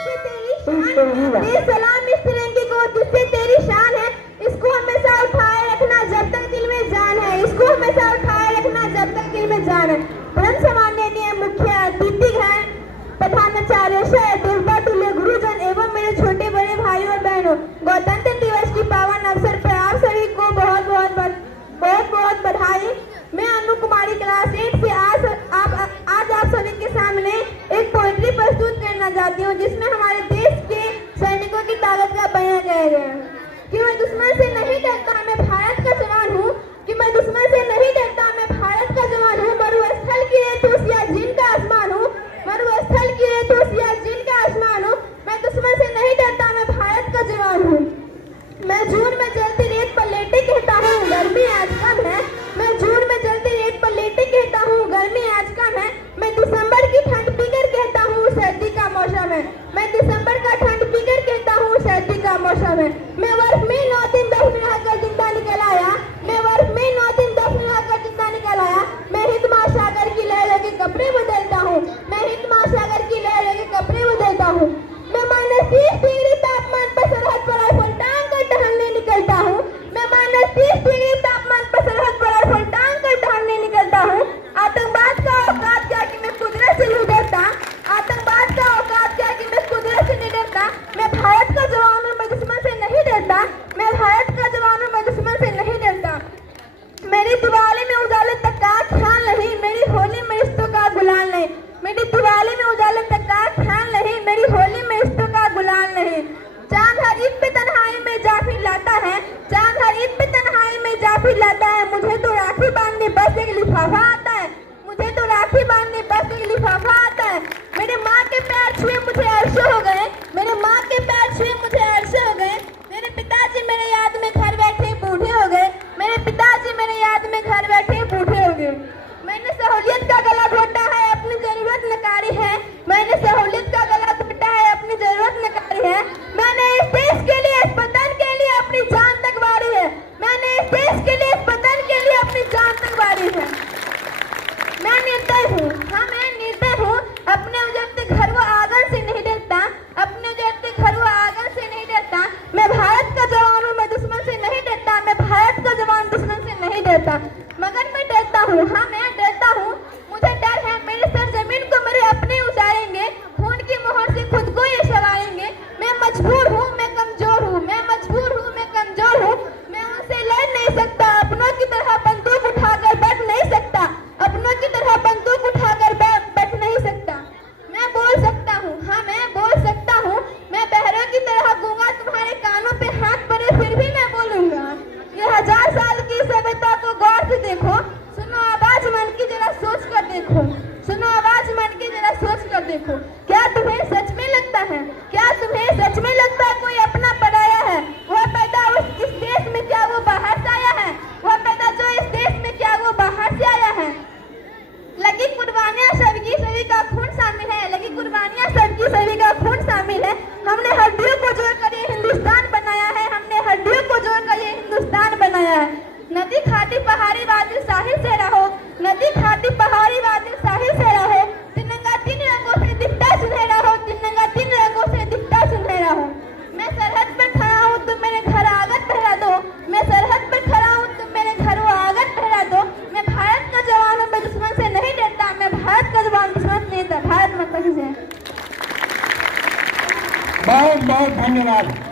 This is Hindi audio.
जिससे तेरी शान है, दे सलाम इस तिरंगे को जिससे तेरी शान है। इसको हमेशा उठाए रखना जब तक दिल में जान है, इसको हमेशा उठाए रखना जब तक दिल में जान है। परम सम्माननीय मुख्य अतिथिगण, प्रधानाचार्य देवता तुल्य गुरुजन एवं मेरे छोटे बड़े भाइयों और बहनों, गणतंत्र दिवस की पावन अवसर पर आप सभी को बहुत बहुत बधाई। मैं अनु कुमारी क्लास 8 से आज आप सभी के सामने एक पोएट्री प्रस्तुत करना चाहती हूँ, जिसमें हमारे देश के सैनिकों की ताकत का बयान किया गया है कि मैं दुश्मन से नहीं डरता, मैं भारत का जवान हूँ। कि मैं दुश्मन से नहीं डरता, मैं भारत का जवान हूँ। मरुस्थल की रेतों सियाचिन का आसमान हूँ, मरुस्थल की रेतों सियाचिन का आसमान हूँ। मैं दुश्मन से नहीं डरता, मैं भारत का जवान हूँ। मैं जून में जलती रेत पर लेटे कहता हूँ गर्मी आज कम है, मैं जून में जलती रेत पर लेटे कहता हूँ गर्मी आज कम है। मैं दिसंबर की ठंड पीकर कहता हूँ सर्दी का मौसम है, मैं दिसंबर का ठंड पीकर कहता हूँ सर्दी का मौसम है। मैं वर्ष में 9 दिन 10 दिन रहकर जिंदा निकल आया, मैं वर्ष में 9 दिन 10 दिन रहकर जिंदा निकल आया। मैं हिंद महासागर की लहरों के कपड़े बदलता हूँ, मैं हिंद महासागर की लहरों के कपड़े बदलता हूँ। मैं -30 डिग्री तापमान पर सरहद पर राइफल टांग कर टहलने निकलता हूँ, मैं -30 डिग्री तापमान पर सरहद पर राइफल टांग कर टहलने निकलता हूँ। आतंकवाद का औकात क्या कि मैं कुदरत से नहीं डरता, आतंकवाद का औकात क्या कि मैं कुदरत से नहीं डरता। मैं भारत का जवान हूँ, मैं दुश्मन से नहीं डरता, मैं भारत का जवान हूँ, मैं दुश्मन से नहीं डरता। मेरी दिवाली में उजाले तक का ख्याल नहीं, मेरी होली में रिश्तों का गुलाल नहीं, मेरी दिवाली में उजाले तक का ख्याल नहीं, मेरी होली में रिश्तों का गुलाल नहीं। चांद हर ईद पे तन्हाई में जाफिर लाता है, चांद हर ईद पे तन्हाई में जाफिर लाता है। मुझे तो राखी बांधने बस एक लिफाफा आता है, मुझे तो राखी बांधने बस एक लिफाफा आता है। मेरे माँ के पैर छुए मुझे अरसे हो गए, मेरे माँ के पैर छुए मुझे अरसे हो गए। मेरे पिताजी मेरे याद में घर बैठे बूढ़े हो गए, मेरे पिताजी मेरे याद में घर बैठे बूढ़े हो गए। मैंने सहूलियत का गला घोटा है, अपनी जरूरत नकारी है, मैंने सहूलियत का गला घोटा है, अपनी जरूरत नकारी है। मैंने इस देश के लिए, इस वतन के लिए अपनी जान तक वारी है, मैंने इस देश के लिए, इस वतन के लिए अपनी जान तक वारी है। मैं निर्दय हूँ, हाँ मैं निर्दय हूँ, अपने उजड़ते घर व आंगन से नहीं डरता, अपने उजड़ते घर व आंगन से नहीं डरता। मैं भारत का जवान हूँ, मैं दुश्मन से नहीं डरता, मैं भारत का जवान दुश्मन से नहीं डरता। मगर मैं डरता हूँ, हाँ मैं डरता हूँ, मुझे डर है मेरे सरजमीन को मेरे अपने उतारेंगे, खून की मोहर से खुद को ये सवारेंगे। मैं मजबूर हूँ, मैं कमजोर हूँ, मैं मजबूर हूँ, मैं कमजोर हूँ। मैं उनसे लड़ नहीं सकता, अपनों की तरह बंदूक उठाकर बैठ नहीं सकता, अपनों की तरह बंदूक उठाकर बैठ नहीं सकता। मैं बोल सकता हूँ, हाँ मैं बोल सकता हूँ, मैं बहरों की तरह गूंगा, तुम्हारे कानों पे हाथ पड़े फिर भी मैं बोलूंगा। ये 1000 साल की सभ्यता को गौर से देखो, सुनो आवाज मन की जरा सोच कर देखो, सुनो आवाज मन की जरा सोच कर देखो। क्या तुम्हें सच में लगता है, क्या तुम्हें सच में लगता है कोई अपना पराया है? वह पैदा इस देश में, क्या वो बाहर से आया है? वह पैदा जो इस देश में, क्या वो बाहर से आया है? लगी कुर्बानियां सबकी सभी का खून शामिल है, लगी कुर्बानियां सबकी सभी का खून शामिल है। हमने हड्डियों को जोड़कर ये हिंदुस्तान बनाया है, हमने हड्डियों को जोड़कर ये हिंदुस्तान बनाया है। नदी खाती पहाड़ी वादिल साहिल से रहो, नदी खाती पहाड़ी वादिल साहिल से रहो। तिरंगा 3 रंगों से दिखता सुनहरा हो, तिरंगा 3 रंगों से दिखता सुनहरा हो। मैं सरहद पर खड़ा हूँ, तुम मेरे घर आगत पहरा दो, मैं सरहद पर खड़ा हूँ, तुम मेरे घर आगत पहरा दो। मैं भारत का जवान हूँ, मैं दुश्मन से नहीं डरता, मैं भारत का जवान दुश्मन से नहीं डरता। भारत माता की जय। बहुत बहुत धन्यवाद।